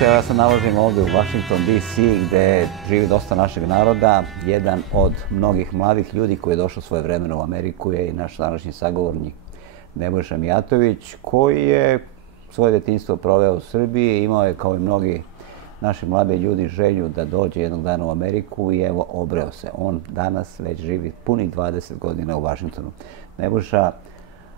Evo ja se nalazim ovdje u Washington DC gdje živi dosta našeg naroda. Jedan od mnogih mladih ljudi koji je došao svoje vremena u Ameriku je i naš današnji sagovornik Nebojša Mijatović, koji je svoje djetinjstvo proveo u Srbiji. Imao je, kao i mnogi naši mladi ljudi, želju da dođe jednog dana u Ameriku i evo, obreo se. On danas već živi punih 20 godina u Washingtonu. Nebojša,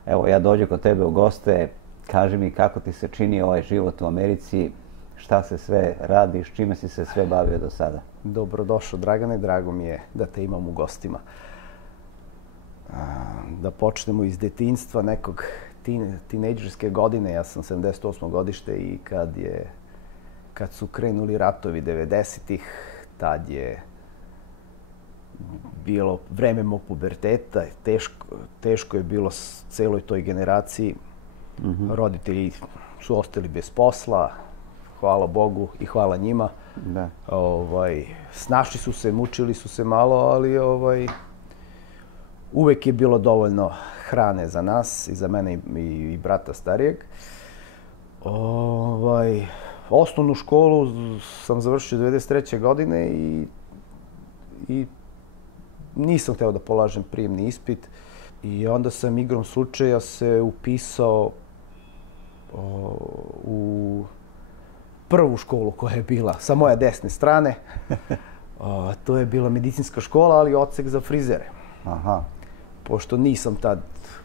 evo ja dođem kod tebe u goste, kaži mi kako ti se čini ovaj život u Americi, šta se sve radi, s čime si se sve bavio do sada? Dobrodošao, Dragane, drago mi je da te imam u gostima. Da počnemo iz detinjstva, nekog tinejdžerske godine. Ja sam 78. godište i kad su krenuli ratovi 90-ih, tad je bilo vreme mog puberteta. Teško je bilo celoj toj generaciji. Roditelji su ostali bez posla, hvala Bogu i hvala njima. Da. Snašli su se, mučili su se malo, ali uvek je bilo dovoljno hrane za nas i za mene i brata starijeg. Osnovnu školu sam završio 1993. godine i nisam hteo da polažem prijemni ispit. I onda sam igrom slučaja se upisao u prvu školu koja je bila sa moje desne strane. To je bila medicinska škola, ali odsek za frizere. Aha. Pošto nisam tad,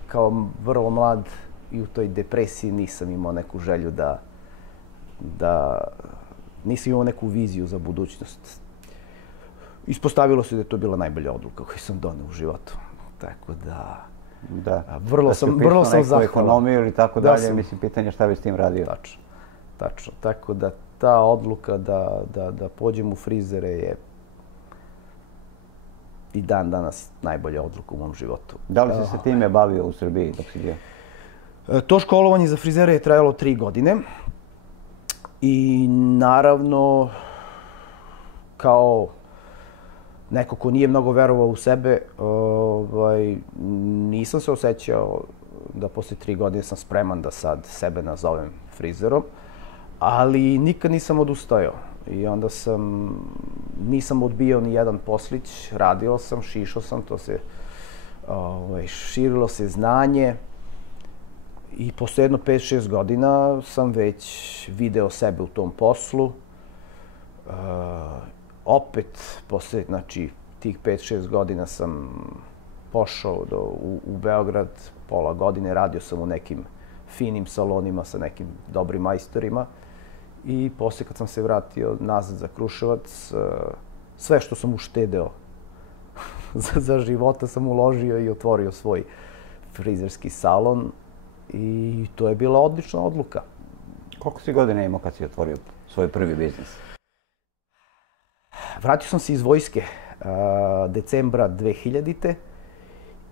kao vrlo mlad i u toj depresiji, nisam imao neku želju nisam imao neku viziju za budućnost. Ispostavilo se da je to bila najbolja odluka koju sam doneo u životu. Tako da... Vrlo sam zahvalan. Ekonomiju ili tako dalje, mislim, pitanje šta bi s tim radio. Tačno. Tako da ta odluka da pođem u frizere je i dan danas najbolja odluka u mom životu. Da li si se time bavio u Srbiji dok si bio? To školovanje za frizere je trajalo 3 godine. I naravno, kao neko ko nije mnogo verovao u sebe, nisam se osjećao da posle 3 godine sam spreman da sad sebe nazovem frizerom, ali nikad nisam odustajao. I onda nisam odbijao ni jedan poslić, radio sam, šišao sam, širilo se znanje. I posle jedno 5-6 godina sam već video sebe u tom poslu. Opet, posle tih 5-6 godina sam pošao u Beograd, pola godine, radio sam u nekim finim salonima sa nekim dobrim majstorima. I posle kad sam se vratio nazad za Kruševac, sve što sam uštedeo za života sam uložio i otvorio svoj frizerski salon. I to je bila odlična odluka. Koliko si godina imao kad si otvorio svoj prvi biznis? Vratio sam se iz vojske decembra 2000.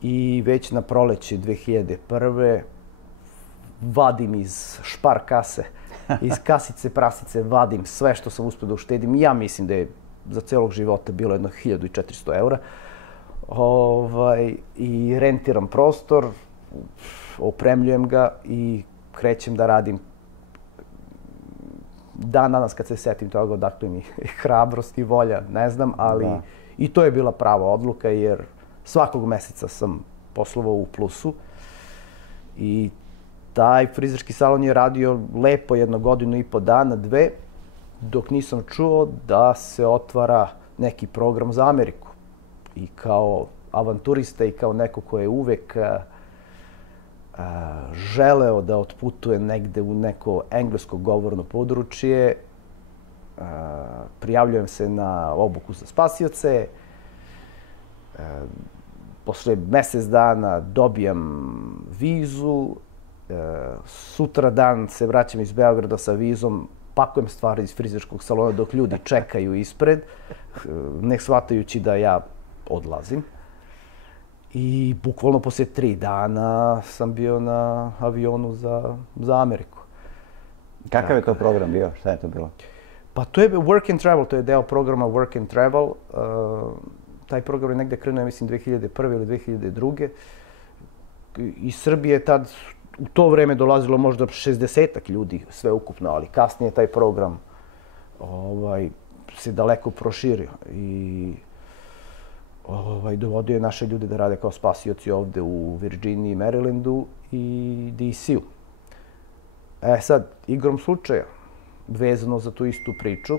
I već na proleće 2001. vadim iz špar kase, iz kasice prasice, vadim sve što sam uspio da uštedim. Ja mislim da je za celog života bilo jedno 1400 eura. I rentiram prostor, opremljujem ga i krećem da radim. Dan danas kad se setim toga, odakle mi hrabrost i volja, ne znam, ali i to je bila prava odluka jer svakog meseca sam poslovao u plusu. I taj frizerski salon je radio lepo 1 godinu i po dana, 2, dok nisam čuo da se otvara neki program za Ameriku. I kao avanturista i kao neko ko je uvek želeo da otputuje negde u neko englesko govorno područje, prijavljujem se na obuku za spasioce. Posle mesec dana dobijam vizu. Sutra dan se vraćam iz Beograda sa vizom, pakujem stvari iz frizerskog salona dok ljudi čekaju ispred, ne shvatajući da ja odlazim. I bukvalno posle 3 dana sam bio na avionu za Ameriku. Kakav je to program bio? Šta je to bilo? Pa to je Work and Travel, to je deo programa Work and Travel. Taj program je negde krenuo, mislim, 2001. ili 2002. Iz Srbije je tad u to vreme dolazilo možda 60-ak ljudi sve ukupno, ali kasnije taj program se daleko proširio i dovodio je naše ljude da rade kao spasioci ovde u Virginiji, Marylandu i DC-u. Sad, igrom slučaja, vezano za tu istu priču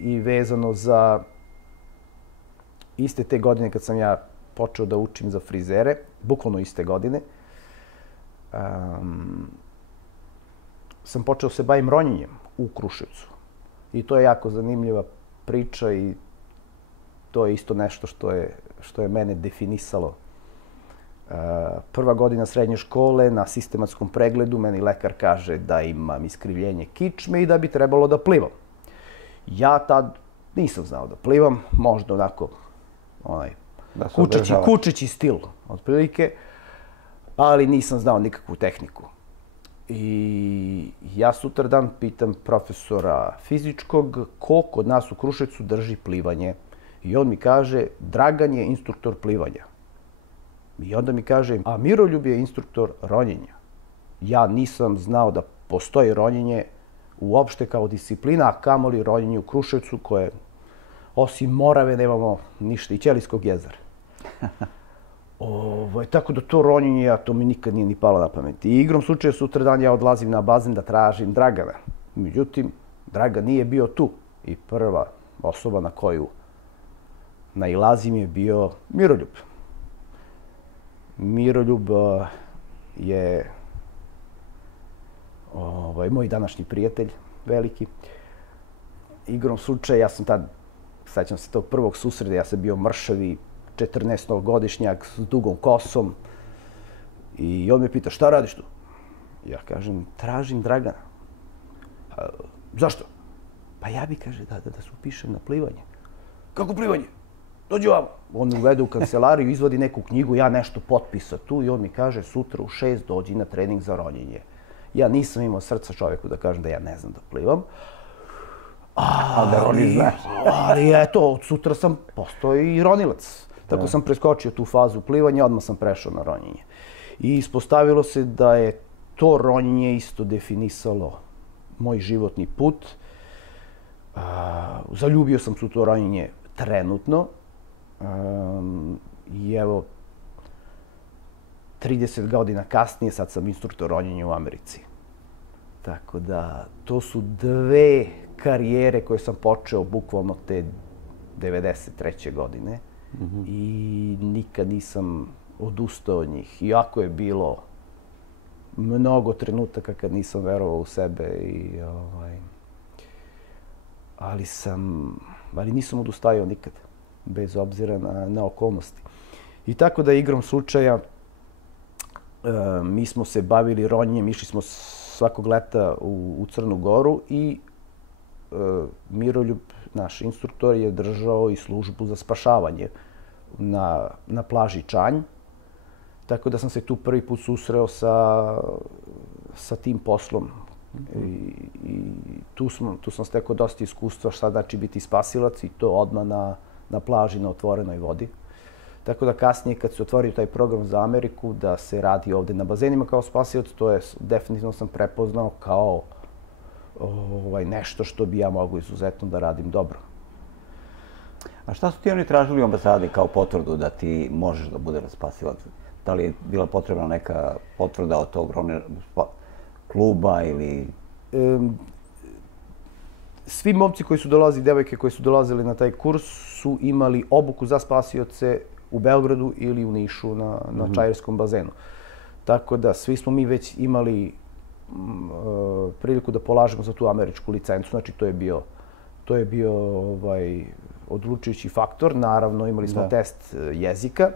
i vezano za iste te godine kad sam ja počeo da učim za frizere, bukvalno iste godine, sam počeo se bavim ronjenjem u Kruševcu. I to je jako zanimljiva priča i to je isto nešto što je mene definisalo. Prva godina srednje škole, na sistematskom pregledu, meni lekar kaže da imam iskrivljenje kičme i da bi trebalo da plivam. Ja tad nisam znao da plivam, možda onako kučeći stil, otprilike, ali nisam znao nikakvu tehniku. I ja sutradan pitam profesora fizičkog ko kod nas u Kruševcu drži plivanje. I on mi kaže, Dragan je instruktor plivanja. I onda mi kaže, a Miroljub je instruktor ronjenja. Ja nisam znao da postoji ronjenje uopšte kao disciplina, a kamoli ronjenje u Kruševcu koje, osim Morave, nemamo ništa, i Ćelijskog jezera. Tako da to ronjenje, to mi nikad nije ni palo na pamet. I igrom slučaja sutradan ja odlazim na bazen da tražim Dragana. Međutim, Dragan nije bio tu. I prva osoba na koju nailazim je bio Miroljub. Miroljub je moj današnji prijatelj, veliki. Igrom slučaja, ja sam tad, sećam se tog prvog susreda, ja sam bio mršavi 14-godišnjak s dugom kosom. I on me pita, šta radiš tu? Ja kažem, tražim Dragana. Zašto? Pa ja bi, kaže, da se upišem na plivanje. Kako plivanje? Dođi ovamo. On me uvede u kancelariju, izvadi neku knjigu, ja nešto potpisa tu i on mi kaže, sutra u 6 dođi na trening za ronjenje. Ja nisam imao srca čoveku da kažem da ja ne znam da plivam. Ali eto, od sutra sam postao i ronilac. Tako sam preskočio tu fazu plivanja, odmah sam prešao na ronjenje. I ispostavilo se da je to ronjenje isto definisalo moj životni put. Zaljubio sam se u to ronjenje trenutno. I evo, 30 godina kasnije, sad sam instruktor ronjenja u Americi. Tako da, to su dve karijere koje sam počeo bukvalno te 93. godine. I nikad nisam odustao od njih. Iako je bilo mnogo trenutaka kad nisam verovao u sebe. Ali nisam odustajao nikad, bez obzira na okolnosti. I tako da igrom slučaja mi smo se bavili ronjenjem, išli smo svakog leta u Crnu Goru i Miroljub, naš instruktor, je držao i službu za spašavanje na plaži Čanj. Tako da sam se tu prvi put susreo sa tim poslom. I tu sam stekao dosta iskustva šta znači biti spasilac i to odmah na plaži, na otvorenoj vodi. Tako da kasnije kad se otvorio taj program za Ameriku, da se radi ovde na bazenima kao spasilac, to je definitivno sam prepoznao kao nešto što bi ja mogu izuzetno da radim dobro. A šta su ti oni tražili u ambasadi kao potvrdu da ti možeš da budeš spasilac? Da li je bila potrebna neka potvrda od tog kluba ili... Svi momci koji su dolazili, devojke koji su dolazili na taj kurs su imali obuku za spasioce u Beogradu ili u Nišu na Čajirskom bazenu. Tako da svi smo mi već imali priliku da polažemo za tu američku licencu. Znači to je bio odlučujući faktor. Naravno imali smo test jezika.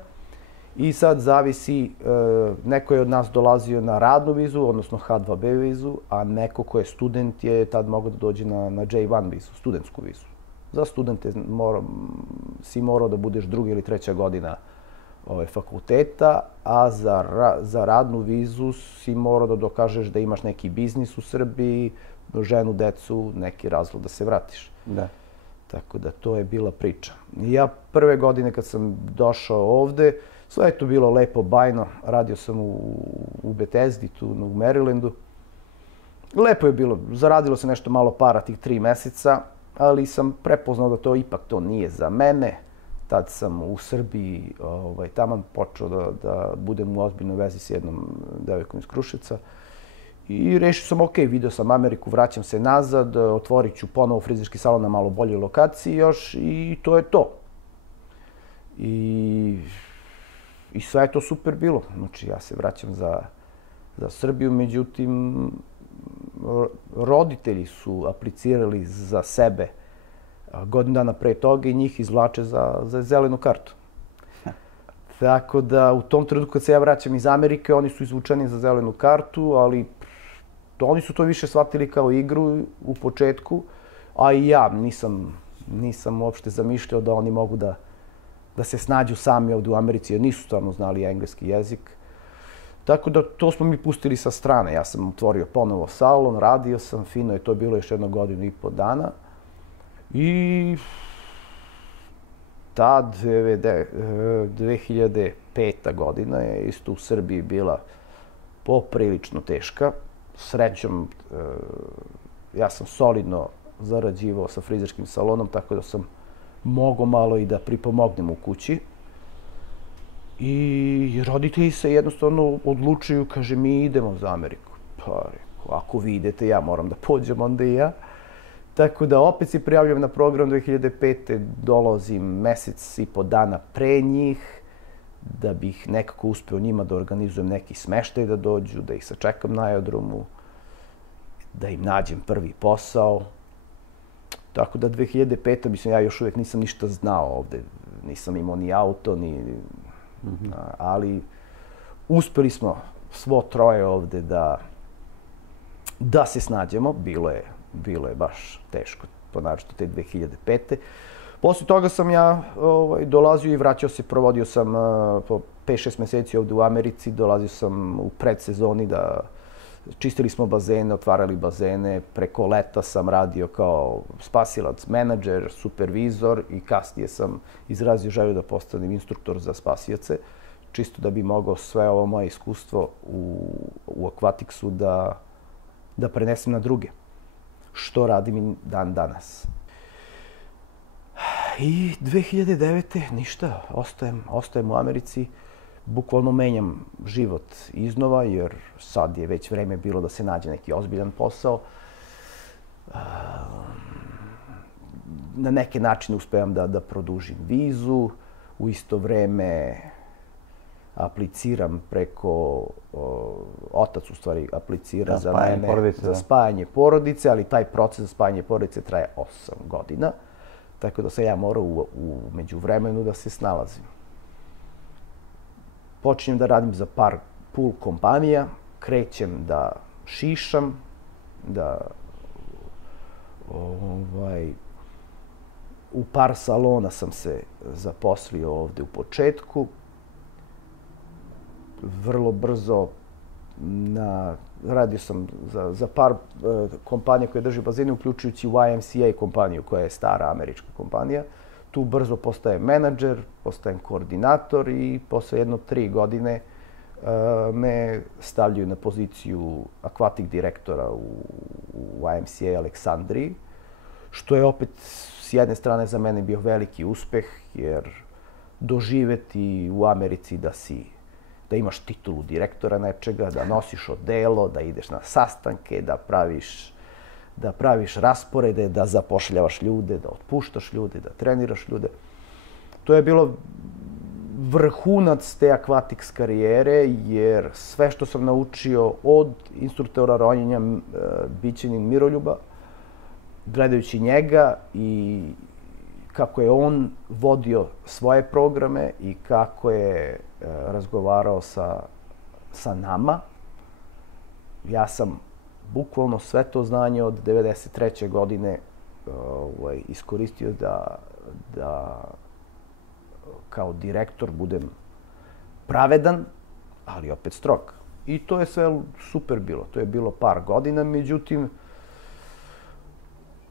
I sad zavisi, neko je od nas dolazio na radnu vizu, odnosno H2B vizu, a neko ko je student je tad mogao da dođe na J1 vizu, studentsku vizu. Za studente si morao da budeš druga ili treća godina fakulteta, a za radnu vizu si morao da dokažeš da imaš neki biznis u Srbiji, ženu, decu, neki razlog da se vratiš. Da. Tako da to je bila priča. Ja prve godine kad sam došao ovde, sve je to bilo lepo, bajno. Radio sam u Bethesdi, tu u Marylandu. Lepo je bilo. Zaradilo se nešto malo para tih 3 meseca. ali sam prepoznao da to ipak to nije za mene. Tad sam u Srbiji taman počeo da budem u ozbiljnoj vezi s jednom devojkom iz Kruševca. I rešio sam, ok, video sam Ameriku, vraćam se nazad, otvorit ću ponovo frizerski salon na malo boljoj lokaciji još i to je to. I sve je to super bilo. Znači, ja se vraćam za Srbiju, međutim, roditelji su aplicirali za sebe godinu dana pre toga i njih izvlače za zelenu kartu. Tako da u tom trenutku kad se ja vraćam iz Amerike, oni su izvučeni za zelenu kartu, ali oni su to više shvatili kao igru u početku, a i ja nisam uopšte zamišljao da oni mogu da se snađu sami ovde u Americi, jer nisu stvarno znali engleski jezik. Tako da to smo mi pustili sa strane. Ja sam otvorio ponovo salon, radio sam, fino je to bilo još 1,5 godina. I ta 2005. godina je isto u Srbiji bila poprilično teška. Srećom, ja sam solidno zarađivao sa frizerskim salonom, tako da sam mogao malo i da pripomognem u kući. I roditelji se jednostavno odlučuju, kaže, mi idemo za Ameriku. Pa, rekao, ako vi idete, ja moram da pođem, onda i ja. Tako da opet se prijavljam na program 2005. Dolazim mesec i po dana pre njih, da bih nekako uspeo njima da organizujem neki smeštaj da dođu, da ih sačekam na aerodromu, da im nađem prvi posao. Tako da 2005. mislim, ja još uvijek nisam ništa znao ovde. Nisam imao ni auto, ali uspeli smo svo troje ovde da se snađemo. Bilo je baš teško, naročito te 2005. Posle toga sam ja dolazio i vraćao se, provodio sam po 5-6 meseci ovde u Americi, dolazio sam u predsezoni da čistili smo bazene, otvarali bazene, preko leta sam radio kao spasilac, menadžer, supervizor i kasnije sam izrazio želju da postanem instruktor za spasioce, čisto da bi mogao sve ovo moje iskustvo u Aquaticsu da prenesem na druge, što radim i dan danas. I 2009. ništa, ostajem u Americi, bukvalno menjam život iznova, jer sad je već vreme bilo da se nađe neki ozbiljan posao. Na neke načine uspevam da produžim vizu, u isto vreme apliciram preko, otac u stvari aplicira za mene za spajanje porodice, ali taj proces za spajanje porodice traje 8 godina, tako da sam ja morao u međuvremenu da se snalazim. Počinjem da radim za par pool kompanija, krećem da šišam, da u par salona sam se zaposlio ovde u početku. Vrlo brzo radio sam za par kompanija koje drži bazene, uključujući YMCA kompaniju, koja je stara američka kompanija. Tu brzo postajem menadžer, postajem koordinator i posle 3 godine me stavljaju na poziciju akvatik direktora u YMCA Aleksandriji, što je opet s jedne strane za mene bio veliki uspeh, jer doživeti u Americi da imaš titulu direktora nečega, da nosiš odelo, da ideš na sastanke, da praviš rasporede, da zapošljavaš ljude, da otpuštaš ljude, da treniraš ljude. To je bilo vrhunac te Aquatics karijere, jer sve što sam naučio od instruktora ronjenja Bićanin Miroljuba, gledajući njega i kako je on vodio svoje programe i kako je razgovarao sa nama, ja sam bukvalno sve to znanje od 1993. godine iskoristio da kao direktor budem pravedan, ali opet strog. I to je sve super bilo. To je bilo par godina, međutim,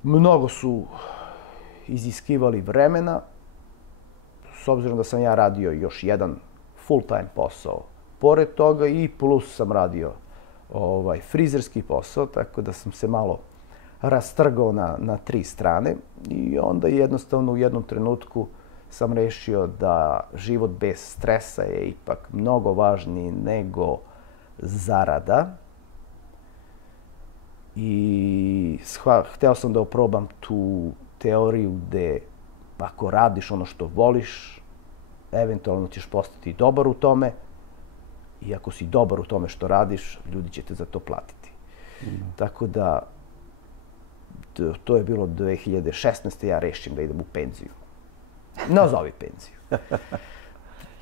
mnogo su iziskivali vremena, s obzirom da sam ja radio još jedan full-time posao pored toga i plus sam radio frizerski posao, tako da sam se malo rastrgao na 3 strane i onda jednostavno u jednom trenutku sam rešio da život bez stresa je ipak mnogo važniji nego zarada. I hteo sam da oprobam tu teoriju gde ako radiš ono što voliš, eventualno ćeš postati dobar u tome i ako si dobar u tome što radiš, ljudi će te za to platiti. Tako da, to je bilo 2016. ja rešim da idem u penziju. Nazovi penziju.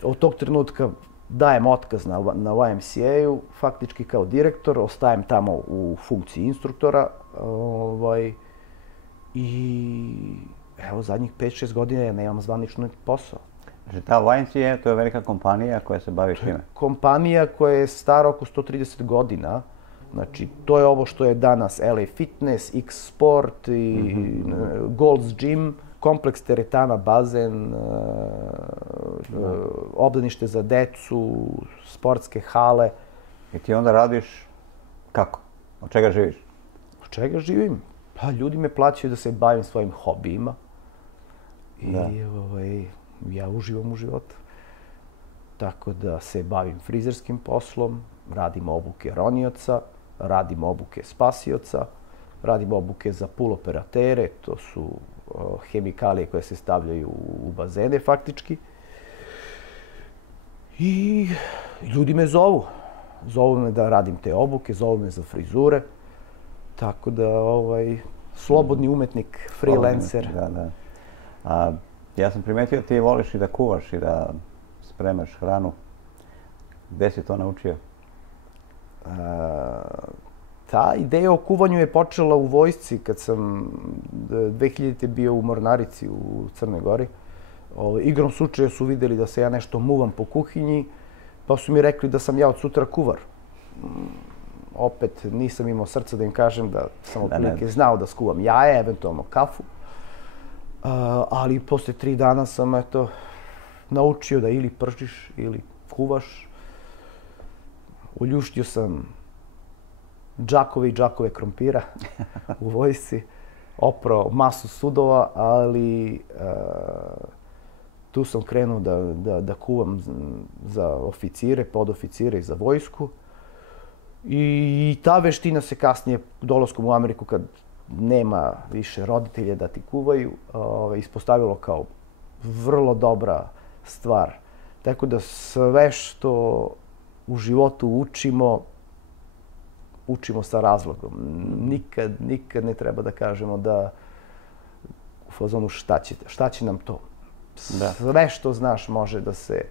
Od tog trenutka dajem otkaz na YMCA-u, faktički kao direktor, ostajem tamo u funkciji instruktora. I evo, zadnjih 5-6 godina ja nemam zvanično posao. Znači, ta YMCA, to je velika kompanija koja se bavi čime? Kompanija koja je stara oko 130 godina. Znači, to je ovo što je danas LA Fitness, X Sport i Gold's Gym, kompleks teretana, bazen, obdanište za decu, sportske hale. I ti onda radiš kako? Od čega živiš? Od čega živim? Pa ljudi me plaćaju da se bavim svojim hobijima. I ja uživam u životu. Tako da se bavim frizerskim poslom, radim obuke ronioca, radim obuke spasioca, radim obuke za pool operatere, to su hemikalije koje se stavljaju u bazene faktički. I ljudi me zovu. Zovu me da radim te obuke, zovu me za frizure. Tako da, slobodni umetnik, freelancer. Da. Ja sam primetio da ti voliš i da kuvaš i da spremaš hranu. Gde si to naučio? Ta ideja o kuvanju je počela u vojsci kad sam 2000. bio u Mornarici u Crnoj Gori. Igrom slučaja su videli da se ja nešto muvam po kuhinji, pa su mi rekli da sam ja od sutra kuvar. Opet nisam imao srca da im kažem da sam otprilike znao da skuvam jaje, eventualno kafu. Ali posle 3 dana sam naučio da ili pržiš ili kuvaš. Uljuštio sam džakove i džakove krompira u vojsci, oprao masu sudova, ali tu sam krenuo da kuvam za oficire, podoficire i za vojsku. I ta veština se kasnije, dolaskom u Ameriku, kad nema više roditelja da ti kuvaju, ispostavilo kao vrlo dobra stvar. Tako da sve što u životu učimo sa razlogom. Nikad ne treba da kažemo da u fazonu šta će nam to. Sve što znaš može da se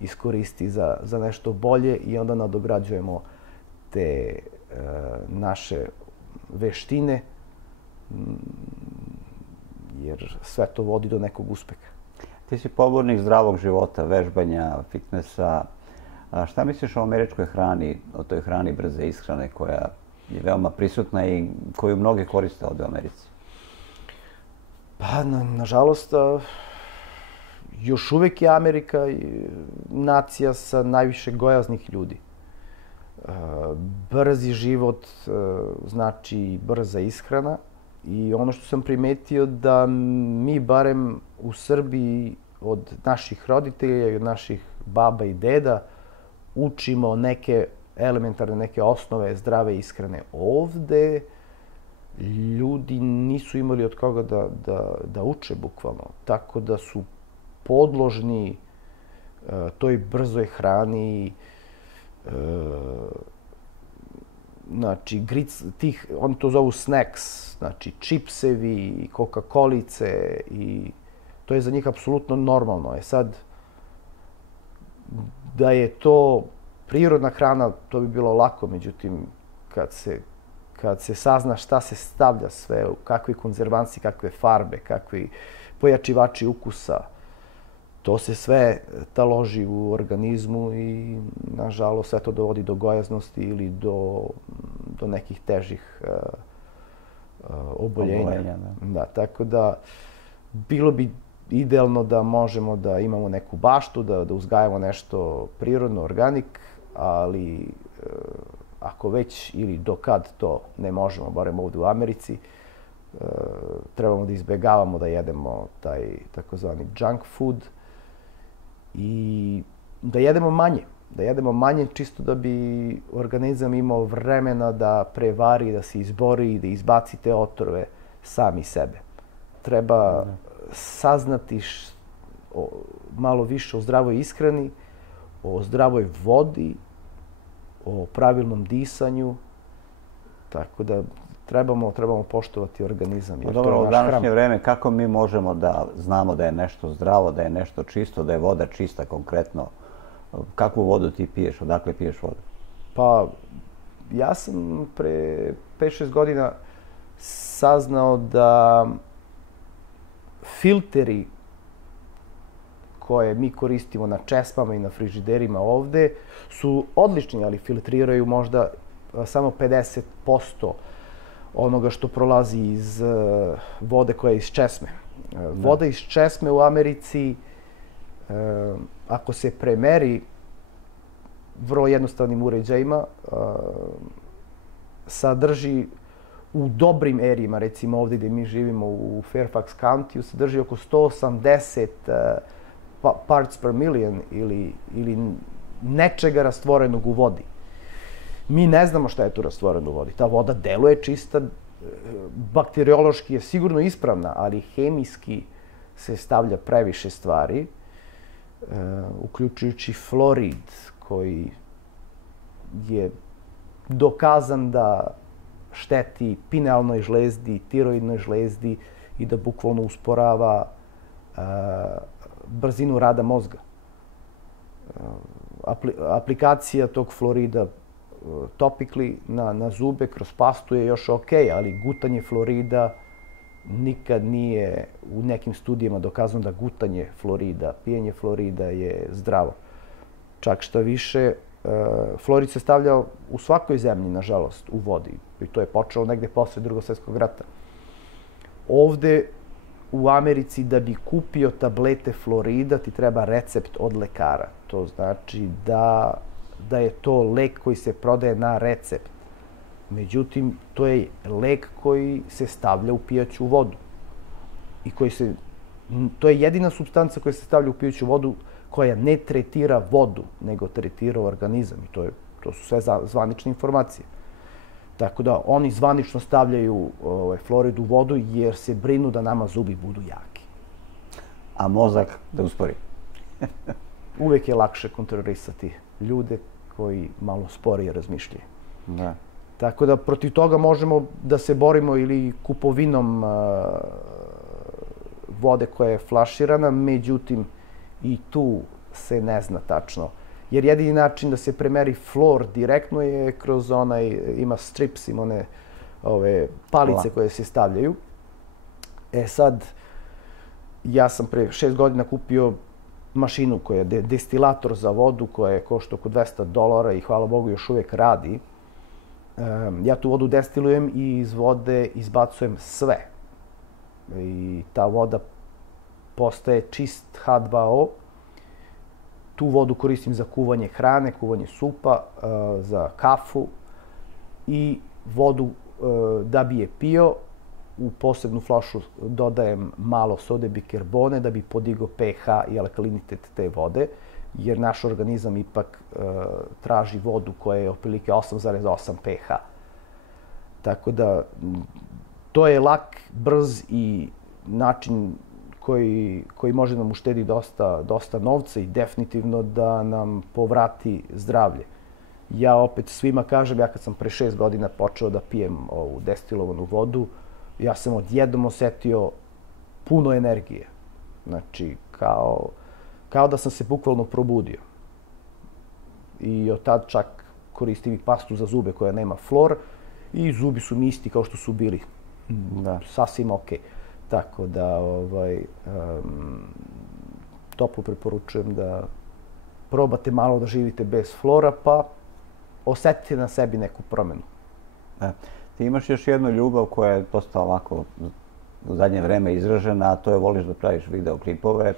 iskoristi za nešto bolje i onda nadograđujemo te naše veštine, jer sve to vodi do nekog uspeha. Ti si pobornik zdravog života, vežbanja, fitnessa. Šta misliš o američkoj hrani, o toj hrani brze ishrane koja je veoma prisutna i koju mnogi koriste ovde u Americi? Pa, nažalost, još uvek je Amerika nacija sa najviše gojaznih ljudi. Brzi život znači brza ishrana i ono što sam primetio da mi barem u Srbiji od naših roditelja i od naših baba i deda učimo neke elementarne, neke osnove zdrave ishrane. Ovde ljudi nisu imali od koga da uče bukvalno, tako da su podložni toj brzoj hrani, znači, oni to zovu snacks, znači čipsevi, coca-colice i to je za njih apsolutno normalno. Sad, da je to prirodna hrana, to bi bilo lako, međutim, kad se sazna šta se stavlja sve, kakvi konzervansi, kakve farbe, kakvi pojačivači ukusa, to se sve taloži u organizmu i, nažalost, sve to dovodi do gojaznosti ili do nekih težih oboljenja. Da, tako da, bilo bi idealno da možemo da imamo neku baštu, da uzgajamo nešto prirodno, organik, ali ako već ili do kad to ne možemo, barem ovde u Americi, trebamo da izbegavamo da jedemo taj takozvani junk food i da jedemo manje. Da jedemo manje čisto da bi organizam imao vremena da prevari, da se izbori i da izbaci te otrove sami sebe. Treba saznati malo više o zdravoj ishrani, o zdravoj vodi, o pravilnom disanju, tako da trebamo poštovati organizam. Dobro, u današnje vreme kako mi možemo da znamo da je nešto zdravo, da je nešto čisto, da je voda čista konkretno? Kakvu vodu ti piješ? Odakle piješ vodu? Pa, ja sam pre 5-6 godina saznao da filteri koje mi koristimo na čespama i na frižiderima ovde su odlični, ali filtriraju možda samo 50% onoga što prolazi iz vode koja je iz česme. Voda iz česme u Americi, ako se premeri vrlo jednostavnim uređajima, sadrži u dobrim erijima, recimo ovde gde mi živimo u Fairfax County, sadrži oko 180 parts per million ili nečega rastvorenog u vodi. Mi ne znamo šta je tu rastvoreno u vodi. Ta voda deluje čista, bakteriološki je sigurno ispravna, ali hemijski se stavlja previše stvari, uključujući fluorid, koji je dokazan da šteti pinealnoj žlezdi, tiroidnoj žlezdi i da bukvalno usporava brzinu rada mozga. Aplikacija tog fluorida topically na zube kroz pastu je još ok, ali gutanje fluorida nikad nije u nekim studijama dokazano da gutanje fluorida, pijenje fluorida je zdravo. Čak šta više, fluorid se stavljao u svakoj zemlji, nažalost, u vodi. I to je počelo negde posle Drugog svjetskog rata. Ovde u Americi da bi kupio tablete fluorida ti treba recept od lekara. To znači da je to lek koji se prodaje na recept. Međutim, to je lek koji se stavlja u pijaću vodu. I to je jedina supstanca koja se stavlja u pijaću vodu koja ne tretira vodu, nego tretira organizam. I to su sve zvanične informacije. Tako da oni zvanično stavljaju fluorid u vodu jer se brinu da nama zubi budu jaki. A mozak da uspori? Uvek je lakše kontrolisati ljude koji malo sporije razmišljaju. Da. Tako da protiv toga možemo da se borimo ili kupovinom vode koja je flaširana, međutim i tu se ne zna tačno. Jer jedini način da se premeri flor direktno je kroz ima strips, ima one palice koje se stavljaju. E sad, ja sam pre 6 godina kupio mašinu koja je destilator za vodu, koja je košta oko $200 i hvala Bogu još uvek radi. Ja tu vodu destilujem i iz vode izbacujem sve. I ta voda postaje čist H2O. Tu vodu koristim za kuvanje hrane, kuvanje supa, za kafu i vodu da bi je pio. U posebnu flašu dodajem malo sode bikarbone da bi podigao pH i alkalinitet te vode, jer naš organizam ipak traži vodu koja je otprilike 8,8 pH. Tako da to je lak, brz i način koji može nam uštedi dosta novca i definitivno da nam povrati zdravlje. Ja opet svima kažem, ja kad sam pre 6 godina počeo da pijem ovu destilovanu vodu, ja sam odjednom osetio puno energije. Znači, kao da sam se bukvalno probudio. I od tad čak koristim i pastu za zube koja nema flor i zubi su mi isti kao što su bili. Sasvim okej. Tako da toplo preporučujem da probate malo da živite bez flora, pa osetite na sebi neku promenu. Ti imaš još jednu ljubav koja je dosta ovako u zadnje vreme izražena, a to je voliš da praviš videoklipove,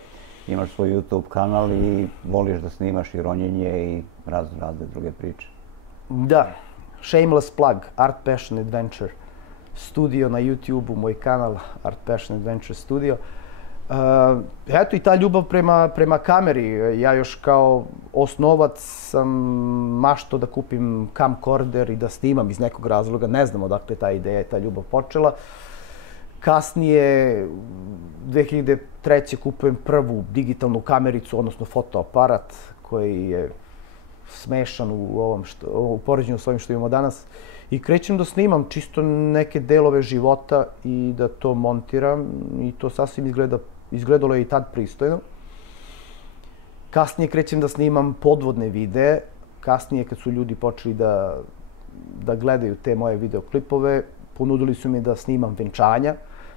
imaš svoj YouTube kanal i voliš da snimaš i ronjenje i razne druge priče. Da, shameless plug, Art Passion Adventure. studio na YouTube-u, moj kanal Art Passion Adventure Studio. Eto i ta ljubav prema kameri. Ja još kao osnovac sam maštao da kupim camcorder i da snimam iz nekog razloga. Ne znam odakle ta ideja i ta ljubav počela. Kasnije, 2003. kupujem prvu digitalnu kamericu, odnosno fotoaparat, koji je smešan u poređenju s ovim što imamo danas. I krećem da snimam čisto neke delove života i da to montiram. I to sasvim izgledalo je i tad pristojno. Kasnije krećem da snimam podvodne videe. Kasnije, kad su ljudi počeli da gledaju te moje videoklipove, ponudili su mi da snimam venčanja.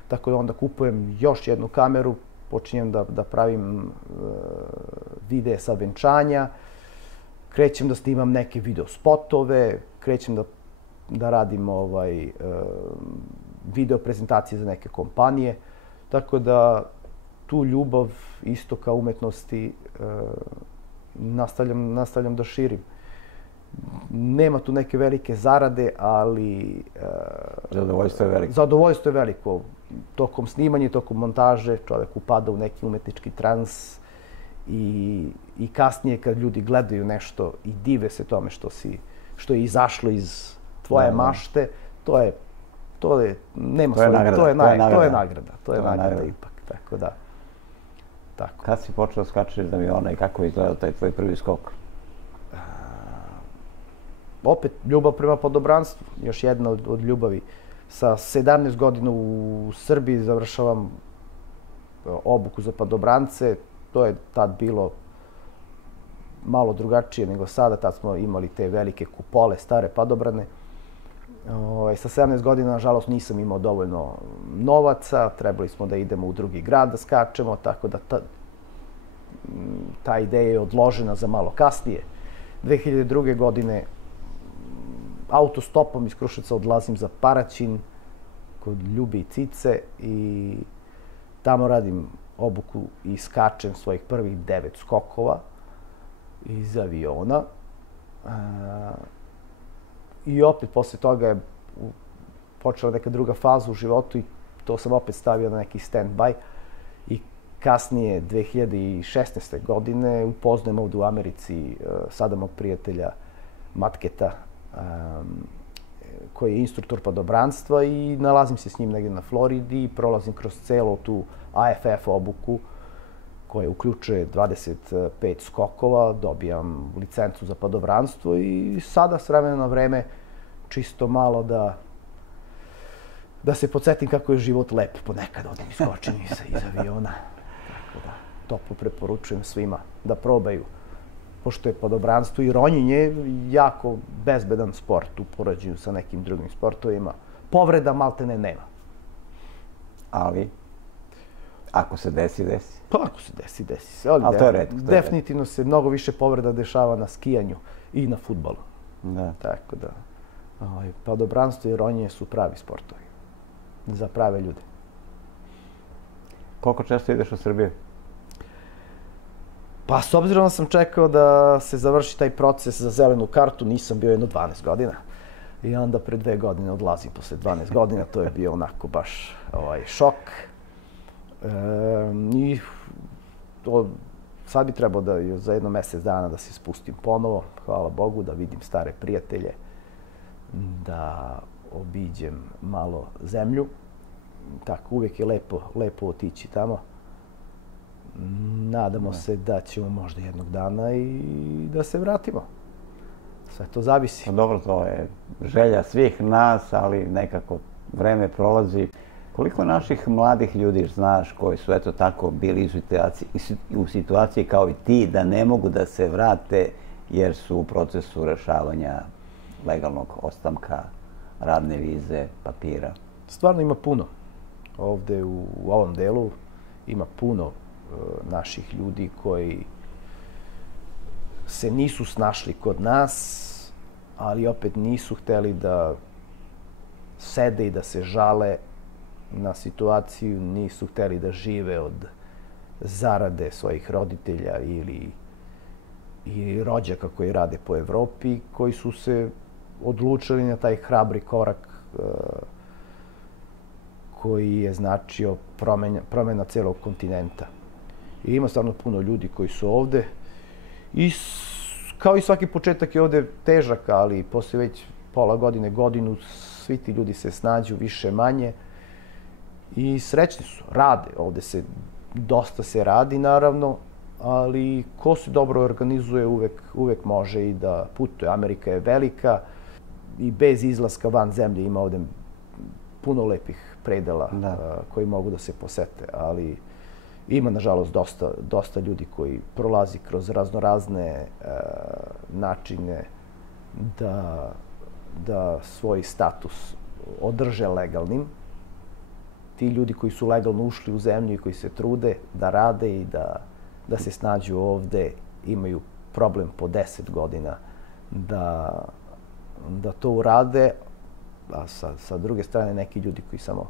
Tako da onda kupujem još jednu kameru, počinjem da pravim videe sa venčanja, krećem da snimam neke video spotove, krećem da radim video prezentacije za neke kompanije. Tako da tu ljubav isto kao umetnosti nastavljam da širim. Nema tu neke velike zarade, ali zadovoljstvo je veliko. Zadovoljstvo je veliko. Tokom snimanja i tokom montaže čovjek upada u neki umetnički trans i kasnije kad ljudi gledaju nešto i dive se tome što je izašlo iz tvoje mašte, to je nagrada. To je nagrada ipak. Tako da. Kad si počeo da skačeš iz aviona i kako je izgledao taj tvoj prvi skok? Opet, ljubav prema padobranstvu, još jedna od ljubavi. Sa 17 godina u Srbiji završavam obuku za padobrance. To je tad bilo malo drugačije nego sada. Tad smo imali te velike kupole, stare padobrane. Sa 17 godina, nažalost, nisam imao dovoljno novaca. Trebali smo da idemo u drugi grad da skačemo, tako da ta ideja je odložena za malo kasnije. 2002. godine autostopom iz Kruševca odlazim za Paraćin kod Ljube i Cice i tamo radim obuku i skačem svojih prvih 9 skokova iz aviona. I opet posle toga je počela neka druga faza u životu i to sam opet stavio na neki stand-by. I kasnije, 2016. godine, upoznajem ovdje u Americi sada mog prijatelja Matketa, koji je instruktor padobranstva i nalazim se s njim negdje na Floridi i prolazim kroz celu tu AFF obuku koja uključuje 25 skokova, dobijam licencu za padobranstvo i sada s vremena na vreme čisto malo da se podsjetim kako je život lep ponekad odim iskočim iz aviona. Tako da, toplo preporučujem svima da probaju. Pošto je padobranstvo i ronjenje jako bezbedan sport u poređenju sa nekim drugim sportovima. Povreda maltene nema. Ali, ako se desi, desi. Pa ako se desi, desi se. Ali to je retko. Definitivno se mnogo više povreda dešava na skijanju i na fudbalu. Da. Tako da, padobranstvo i ronjenje su pravi sportovi. Za prave ljude. Koliko često ideš u Srbiju? Pa, s obzirom da sam čekao da se završi taj proces za zelenu kartu, nisam bio jedno 12 godina. I onda pre 2 godine odlazim posle 12 godina. To je bio onako baš šok. I sad bi trebao da za jedno mjesec dana da se spustim ponovo. Hvala Bogu, da vidim stare prijatelje, da obiđem malo zemlju. Tako, uvijek je lepo otići tamo. Nadamo se da ćemo možda jednog dana i da se vratimo. Sve to zavisi. Dobro, to je želja svih nas, ali nekako vreme prolazi. Koliko naših mladih ljudi znaš koji su eto tako bili u situaciji kao i ti da ne mogu da se vrate jer su u procesu rešavanja legalnog ostanka, radne vize, papira? Stvarno ima puno. Ovde u ovom delu ima puno naših ljudi koji se nisu snašli kod nas, ali opet nisu hteli da sede i da se žale na situaciju, nisu hteli da žive od zarade svojih roditelja ili rođaka koji rade po Evropi, koji su se odlučili na taj hrabri korak koji je značio promjena celog kontinenta. I ima stvarno puno ljudi koji su ovde i kao i svaki početak je ovde težak, ali posle već pola godine, godinu, svi ti ljudi se snađu više manje i srećni su, rade. Ovde dosta se radi naravno, ali ko se dobro organizuje uvek može i da putuje. Amerika je velika i bez izlaska van zemlje ima ovde puno lepih predela koji mogu da se posete, ali ima, nažalost, dosta ljudi koji prolazi kroz raznorazne načine da svoj status održe legalnim. Ti ljudi koji su legalno ušli u zemlju i koji se trude da rade i da se snađu ovde, imaju problem po 10 godina da to urade, a sa druge strane neki ljudi koji samo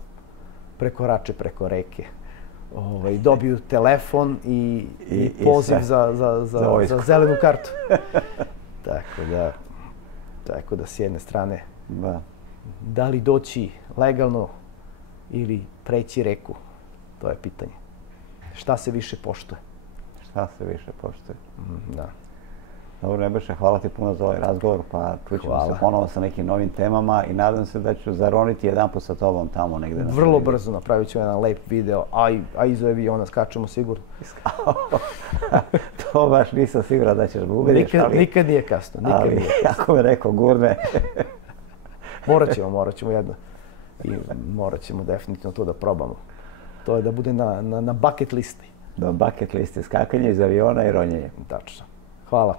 prekorače preko reke, dobiju telefon i poziv za zelenu kartu. Tako da s jedne strane, da li doći legalno ili preći reku, to je pitanje. Šta se više poštuje? Šta se više poštuje? Da. Dobro, Nebojša, hvala ti puno za ovaj razgovor, pa čućemo se ponovo sa nekim novim temama i nadam se da ću zaroniti jedanput sa tobom tamo negde. Vrlo brzo napravit ću jedan lep video, a iza aviona skačemo sigurno. To baš nisam siguran da ćeš ga ubediš, ali... Nikad nije kasno, nikad nije kasno. Ako me neko gurne... Morat ćemo jedno. I morat ćemo definitivno to da probamo. To je da bude na bucket listi. Na bucket listi, skakanje iz aviona i ronjenje. Tačno. Hvala.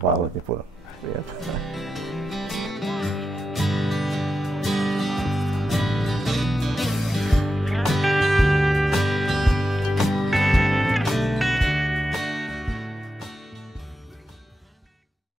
Hvala ti puno. Prijetno.